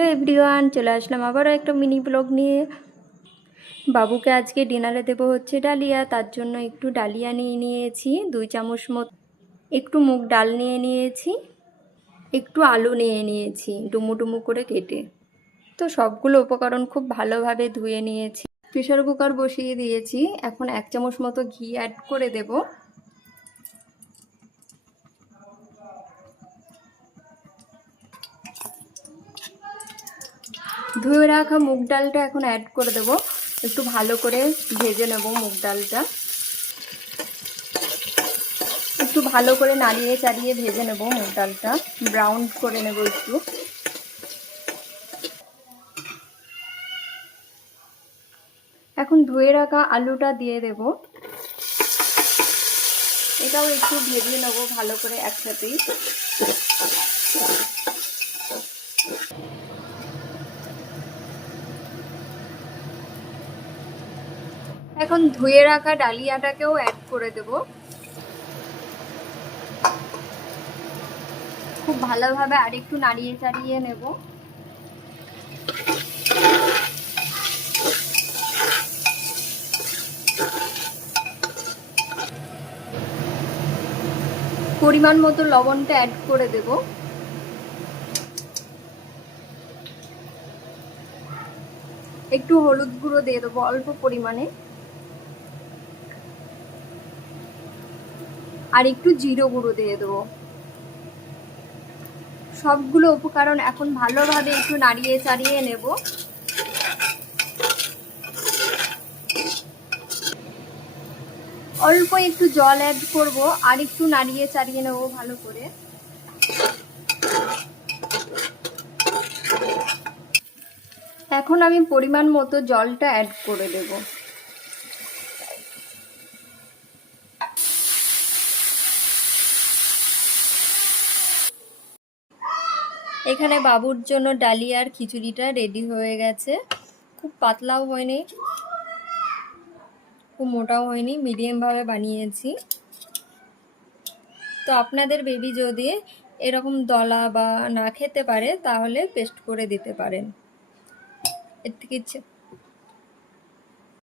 Hello everyone, চলে আসলাম আবারও একটা মিনি ব্লগ নিয়ে। বাবুকে আজকে ডিনারে দেবো হচ্ছে ডালিয়া। তার জন্য একটু ডালিয়া নিয়ে নিয়েছি, 2 চামচ মতো, একটু মুগ ডাল নিয়ে নিয়েছি, একটু আলু নিয়ে নিয়েছি ডুমু ডুমু করে কেটে। তো সবগুলো উপকরণ খুব ভালোভাবে ধুয়ে নিয়েছি। প্রেসার কুকার বসিয়ে দিয়েছি। এখন 1 চামচ মতো ঘি অ্যাড করে দেব। ধুয়ে রাখা মুগ ডালটা এখন অ্যাড করে দেব। একটু ভালো করে ভেজে নেব মুগ ডালটা। একটু ভালো করে নাড়িয়ে চাড়িয়ে ভেজে নেব মুগ ডালটা, ব্রাউন করে নেব একটু। এখন ধুয়ে রাখা আলুটা দিয়ে দেব। এটাও একটু ভেজে নেব ভালো করে একসাথেই। এখন ধুয়ে রাখা ডালিয়াটাকেও অ্যাড করে দেব। খুব ভালোভাবে আরেকটু নাড়িয়ে চাড়িয়ে নেব। পরিমাণ মতো লবণটা অ্যাড করে দেব। একটু হলুদ গুঁড়ো দিয়ে দেবো অল্প পরিমাণে, আর একটু জিরে গুঁড়ো দিয়ে দেবো। সবগুলো উপকরণ এখন ভালোভাবে একটু নাড়িয়ে চাড়িয়ে নেব। অল্প একটু জল অ্যাড করব, আর একটু নাড়িয়ে চাড়িয়ে নেব ভালো করে। এখন আমি পরিমাণ মতো জলটা অ্যাড করে দেব। এখানে বাবুর জন্য ডালিয়ার খিচুড়িটা রেডি হয়ে গেছে। খুব পাতলাও হয়নি, খুব মোটাও হয়নি, মিডিয়ামভাবে বানিয়েছি। তো আপনাদের বেবি যদি এরকম দলা বা না খেতে পারে তাহলে পেস্ট করে দিতে পারেন। এর থেকে ইচ্ছে